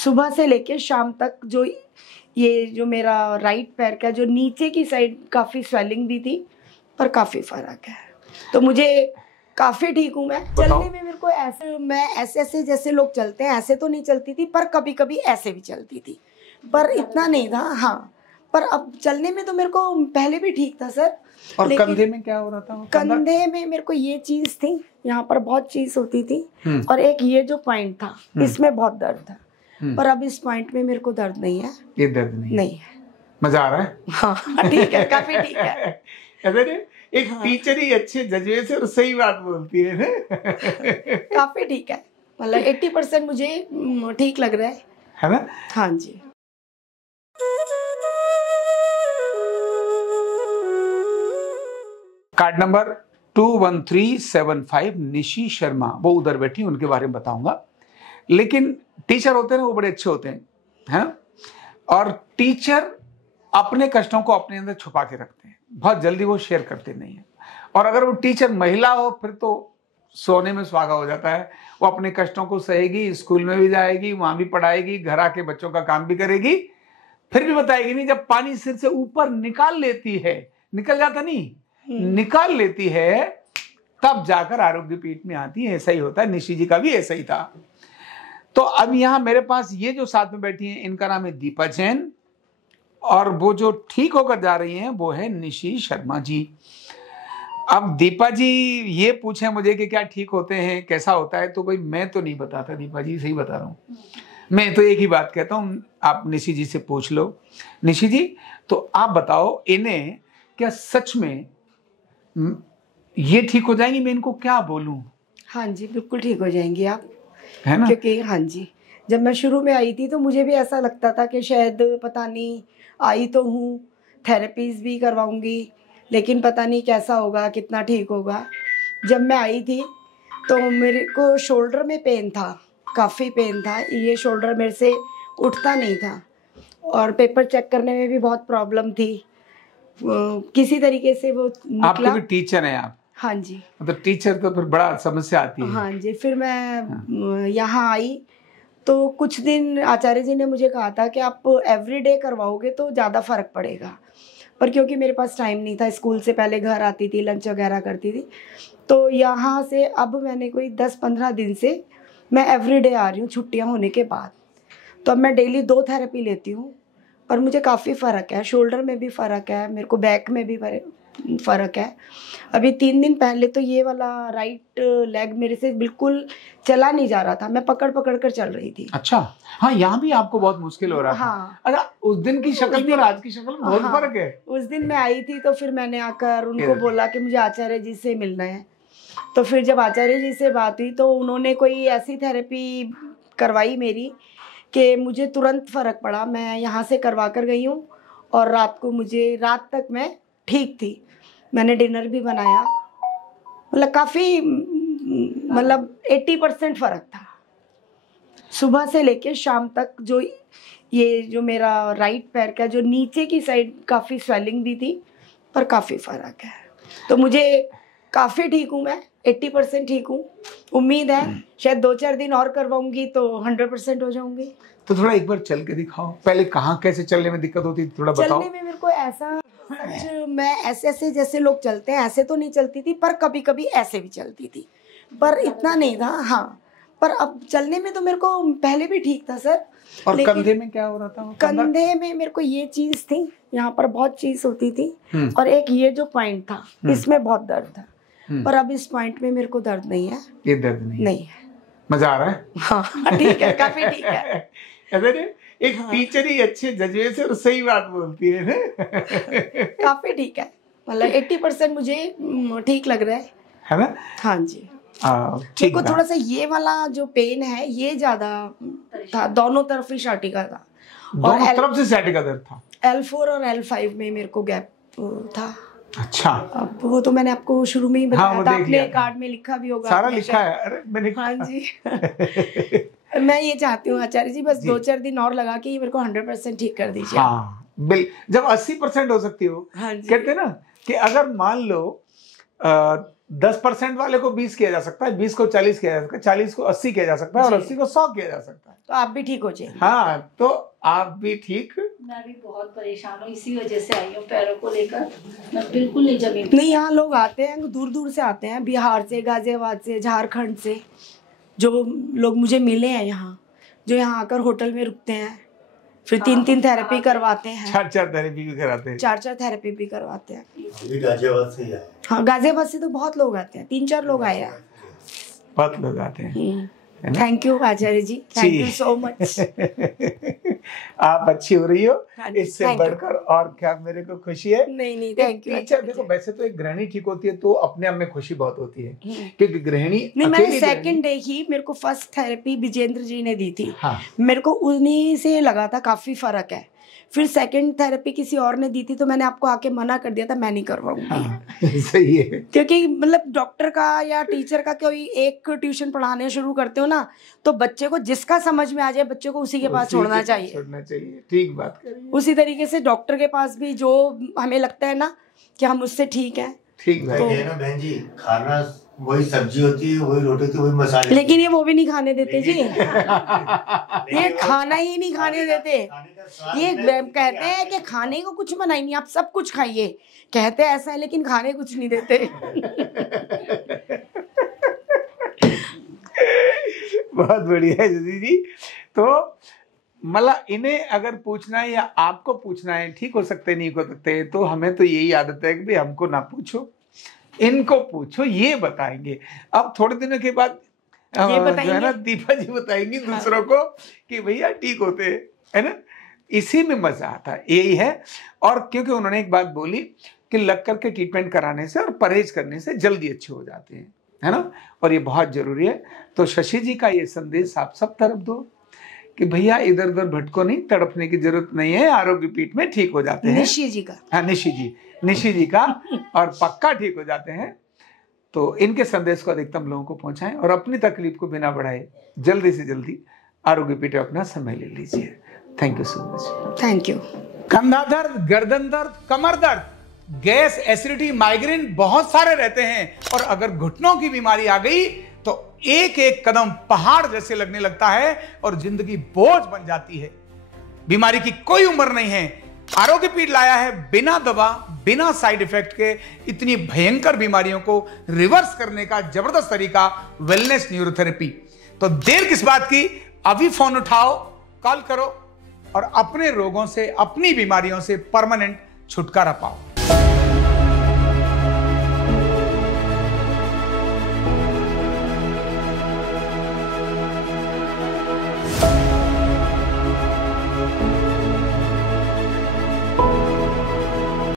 सुबह से लेके शाम तक जो ये जो मेरा राइट पैर का जो नीचे की साइड काफ़ी स्वेलिंग भी थी, पर काफ़ी फ़र्क है। तो मुझे काफ़ी ठीक हूँ मैं। चलने में मेरे को ऐसे, मैं ऐसे जैसे लोग चलते हैं ऐसे तो नहीं चलती थी, पर कभी कभी ऐसे भी चलती थी, पर इतना नहीं था। हाँ, पर अब चलने में तो मेरे को पहले भी ठीक था सर। और कंधे में क्या हो रहा था? कंधे में मेरे को ये चीज थी, यहाँ पर बहुत चीज होती थी, और एक ये जो पॉइंट था इसमें बहुत दर्द था, पर अब इस पॉइंट में मेरे को दर्द नहीं है। ये दर्द नहीं है। मजा आ रहा है? हाँ ठीक है, काफी ठीक है। अरे एक टीचर ही अच्छे जज्बे से और सही बात बोलती है ना। काफी ठीक है, मतलब 80% मुझे ठीक लग रहा है ना? हाँ जी। कार्ड नंबर 21375 निशी शर्मा, वो उधर बैठी, उनके बारे में बताऊंगा। लेकिन टीचर होते हैं ना, वो बड़े अच्छे होते हैं, है ना? और टीचर अपने कष्टों को अपने अंदर छुपा के रखते हैं, बहुत जल्दी वो शेयर करते नहीं है। और अगर वो टीचर महिला हो फिर तो सोने में सुहागा हो जाता है। वो अपने कष्टों को सहेगी, स्कूल में भी जाएगी, वहां भी पढ़ाएगी, घर आके बच्चों का काम भी करेगी, फिर भी बताएगी नहीं। जब पानी सिर से ऊपर निकाल लेती है, निकल जाता नहीं, निकाल लेती है, तब जाकर आरोग्य पीठ में आती है। ऐसा ही होता है, निशी जी का भी ऐसा ही था। तो अब यहां मेरे पास ये जो साथ में बैठी हैं, इनका नाम है दीपा जैन, और वो जो ठीक होकर जा रही हैं वो है निशी शर्मा जी। अब दीपा जी ये पूछे मुझे कि क्या ठीक होते हैं, कैसा होता है, तो भाई मैं तो नहीं बताता दीपा जी, सही बता रहा हूँ। मैं तो एक ही बात कहता हूँ, आप निशी जी से पूछ लो। निशी जी, तो आप बताओ इन्हें क्या सच में ये ठीक हो जाएंगी? मैं इनको क्या बोलूं? हाँ जी, बिल्कुल ठीक हो जाएंगी आप, है ना? क्योंकि हाँ जी, जब मैं शुरू में आई थी तो मुझे भी ऐसा लगता था कि शायद पता नहीं, आई तो हूँ, थेरेपीज भी करवाऊंगी, लेकिन पता नहीं कैसा होगा, कितना ठीक होगा। जब मैं आई थी तो मेरे को शोल्डर में पेन था, काफ़ी पेन था, ये शोल्डर मेरे से उठता नहीं था, और पेपर चेक करने में भी बहुत प्रॉब्लम थी। किसी तरीके से वो निकला। आप भी टीचर हैं आप? हाँ जी। मतलब टीचर तो फिर बड़ा समस्या आती है। हाँ जी, फिर मैं यहाँ आई तो कुछ दिन आचार्य जी ने मुझे कहा था कि आप एवरीडे करवाओगे तो ज़्यादा फर्क पड़ेगा, पर क्योंकि मेरे पास टाइम नहीं था, स्कूल से पहले घर आती थी, लंच वगैरह करती थी, तो यहाँ से अब मैंने कोई 10-15 दिन से मैं एवरीडे आ रही हूँ छुट्टियाँ होने के बाद। तो अब मैं डेली 2 थेरेपी लेती हूँ, पर मुझे काफ़ी फ़र्क है, शोल्डर में भी फ़र्क है, मेरे को बैक में भी फ़र्क है। अभी 3 दिन पहले तो ये वाला राइट लेग मेरे से बिल्कुल चला नहीं जा रहा था, मैं पकड़ पकड़ कर चल रही थी। अच्छा, हाँ, यहाँ भी आपको बहुत मुश्किल हो रहा था। हाँ। अच्छा, उस दिन की शक्ल और आज की शक्ल में बहुत फर्क है। उस दिन मैं आई थी तो फिर मैंने आकर उनको बोला कि मुझे आचार्य जी से मिलना है। तो फिर जब आचार्य जी से बात हुई तो उन्होंने कोई ऐसी थेरेपी करवाई मेरी कि मुझे तुरंत फ़र्क पड़ा। मैं यहाँ से करवा कर गई हूँ, और रात तक मैं ठीक थी। मैंने डिनर भी बनाया, मतलब काफ़ी, मतलब 80% फ़र्क था। सुबह से लेके शाम तक जो ये जो मेरा राइट पैर का जो नीचे की साइड काफ़ी स्वेलिंग भी थी, पर काफ़ी फ़र्क है। तो मुझे काफ़ी ठीक हूँ मैं, 80% ठीक हूँ। उम्मीद है शायद 2-4 दिन और करवाऊंगी तो 100% हो जाऊंगी। तो थोड़ा एक बार चल के दिखाओ। पहले कहाँ कैसे चलने में दिक्कत होती थी, थोड़ा बताओ। चलने में मेरे को ऐसा, सच मैं ऐसे जैसे लोग चलते हैं ऐसे तो नहीं चलती थी, पर कभी कभी ऐसे भी चलती थी, पर इतना नहीं था। हाँ, पर अब चलने में तो मेरे को पहले भी ठीक था सर। और कंधे में क्या हो रहा था? कंधे में मेरे को ये चीज थी, यहाँ पर बहुत चीज होती थी, और एक ये जो पॉइंट था इसमें बहुत दर्द था, पर अब इस पॉइंट में मेरे को दर्द नहीं है। ये दर्द नहीं है। मजा आ रहा है? हाँ ठीक है, काफी ठीक है। अरे एक टीचर ही अच्छे जज्बे से और सही बात बोलती है ना। काफी ठीक है, मतलब 80% मुझे ठीक लग रहा है ना? हाँ जी। ठीक है। थोड़ा सा ये वाला जो पेन है ये ज्यादा था, दोनों तरफ ही साटिका था, दोनों तरफ से साटिका दर्द था। L4 और L5 में मेरे को गैप था। अच्छा, अब वो तो मैंने आपको शुरू में ही बताया था, आपने कार्ड में लिखा भी होगा, सारा लिखा है। अरे मैंने, हाँ जी। मैं ये चाहती हूँ आचार्य जी, बस 2-4 दिन और लगा के मेरे को 100% ठीक कर दीजिए। हाँ, जब 80% हो सकती हो। हाँ जी। कहते हैं ना कि अगर मान लो 10% वाले को 20 किया जा सकता है, 20 को 40 किया जा सकता है, 40 को 80 किया जा सकता है और 80 को 100 किया जा सकता है। तो आप भी ठीक हो जाए। हाँ, तो आप भी ठीक। मैं भी बहुत परेशान हूँ, इसी वजह से आई हूँ, पैरों को लेकर मैं बिल्कुल नहीं जमी। नहीं, यहाँ लोग आते हैं, दूर दूर से आते हैं, बिहार से, गाजियाबाद से, झारखंड से, जो लोग मुझे मिले हैं यहाँ, जो यहाँ आकर होटल में रुकते हैं, फिर 3-3 थेरेपी करवाते हैं, 4-4 थेरेपी भी कराते हैं, 4-4 थेरेपी भी करवाते हैं। अभी गाजियाबाद से ही आए। हाँ, गाजियाबाद से तो बहुत लोग आते हैं, 3-4 लोग आए हैं। बहुत लोग आते हैं। Thank you Acharya ji, thank you so much. आप अच्छी हो रही हो, हाँ जी, इससे thank you। बढ़कर और क्या मेरे को खुशी है। नहीं, थैंक यू। टीचर देखो, वैसे तो एक गृहिणी ठीक होती है तो अपने आप में खुशी बहुत होती है, क्योंकि गृहिणी नहीं, मैंने अकेली सेकंड डे ही, मेरे को फर्स्ट थेरेपी विजेंद्र जी ने दी थी। हाँ। मेरे को उन्हीं से लगा था काफी फर्क है। फिर सेकंड थेरेपी किसी और ने दी थी तो मैंने आपको आके मना कर दिया था, मैं नहीं करवाऊंगी। हाँ, सही है। क्योंकि मतलब डॉक्टर का या टीचर का कोई एक ट्यूशन पढ़ाने शुरू करते हो ना, तो बच्चे को जिसका समझ में आ जाए, बच्चे को उसी के पास छोड़ना चाहिए। ठीक बात करिए। उसी तरीके से डॉक्टर के पास भी जो हमें लगता है ना कि हम उससे ठीक है, ठीक बात है ना बहन जी, खाना वही सब्जी होती है, वही रोटी होती है, वही मसाले। लेकिन ये वो भी नहीं खाने देते जी। ये खाना ही नहीं खाने देते। ये कहते हैं कि खाने को कुछ मना ही नहीं, आप सब कुछ खाइए, कहते हैं ऐसा है, लेकिन खाने कुछ नहीं देते। बहुत बढ़िया है दीदी। तो मतलब इन्हें अगर पूछना है या आपको पूछना है, ठीक हो सकते नहीं हो सकते, तो हमें तो यही आदत है कि भाई हमको ना पूछो, इनको पूछो, ये बताएंगे। अब थोड़े दिनों के बाद जो है ना दीपा जी बताएंगी दूसरों को कि भैया ठीक होते हैं, है ना। इसी में मजा आता है, यही है। और क्योंकि उन्होंने एक बात बोली कि लग करके ट्रीटमेंट कराने से और परहेज करने से जल्दी अच्छे हो जाते हैं, है ना, और ये बहुत जरूरी है। तो शशि जी का ये संदेश आप सब तरफ दो कि भैया इधर उधर भटको नहीं, तड़पने की जरूरत नहीं है, आरोग्य पीठ में ठीक हो जाते हैं। निशी जी का, हाँ, निशी जी का, और पक्का ठीक हो जाते हैं। तो इनके संदेश को अधिकतम लोगों को पहुंचाएं और अपनी तकलीफ को बिना बढ़ाए जल्दी से जल्दी आरोग्य पीठ अपना समय ले लीजिए। Thank you so much. Thank you. कंधा दर्द, गर्दन दर्द, कमर दर्द, गैस, एसिडिटी, माइग्रेन बहुत सारे रहते हैं, और अगर घुटनों की बीमारी आ गई तो एक एक कदम पहाड़ जैसे लगने लगता है और जिंदगी बोझ बन जाती है। बीमारी की कोई उम्र नहीं है। आरोग्य पीठ लाया है बिना दवा, बिना साइड इफेक्ट के इतनी भयंकर बीमारियों को रिवर्स करने का जबरदस्त तरीका, वेलनेस न्यूरोथेरेपी। तो देर किस बात की, अभी फोन उठाओ, कॉल करो और अपने रोगों से, अपनी बीमारियों से परमानेंट छुटकारा पाओ।